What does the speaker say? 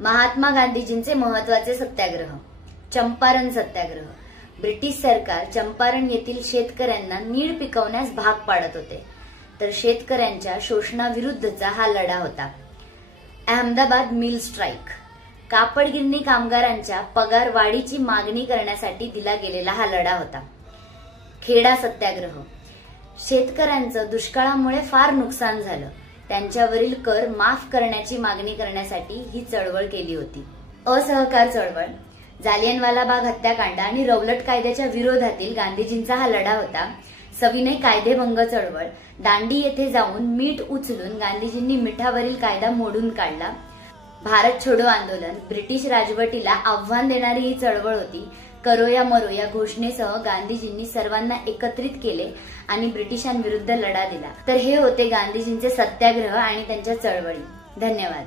महात्मा गांधीजींचे महत्वाचे सत्याग्रह. चंपारण सत्याग्रह. ब्रिटिश सरकार चंपारण येथील शेतकऱ्यांना नीळ पिकवण्यास भाग पाडत होते, तर शेतकऱ्यांच्या शोषणाविरुद्धचा हा लढा होता. Ahmedabad mill strike. कापडगिरणी कामगारांच्या पगार वाढीची मागणी करण्यासाठी दिला गेलेला हा लढा होता. खेडा सत्याग्रह. शेतकऱ्यांचं दुष्काळामुळे फार नुकसान झालं, त्यांच्यावरील कर माफ करण्याची मागणी करण्यासाठी ही चळवळ केली होती. असहकार चळवळ. जालियनवाला बाग हत्याकांड आणि रौलट कायद्याच्या विरोधातील गांधीजींचा हा लढा होता. सविनय कायदेभंग चळवळ. दांडी येथे जाऊन मीठ उचलून गांधीजींनी मिठावरील कायदा मोडून काढला. भारत छोडो आंदोलन. ब्रिटिश राजवटीला आव्हान देणारी ही चळवळ होती. करो या मरो या घोषणेसह गांधीजींनी सर्वांना एकत्रित केले आणि ब्रिटिशांविरुद्ध लढा दिला. तर हे होते गांधीजींचे सत्याग्रह आणि त्यांच्या चळवळी. धन्यवाद.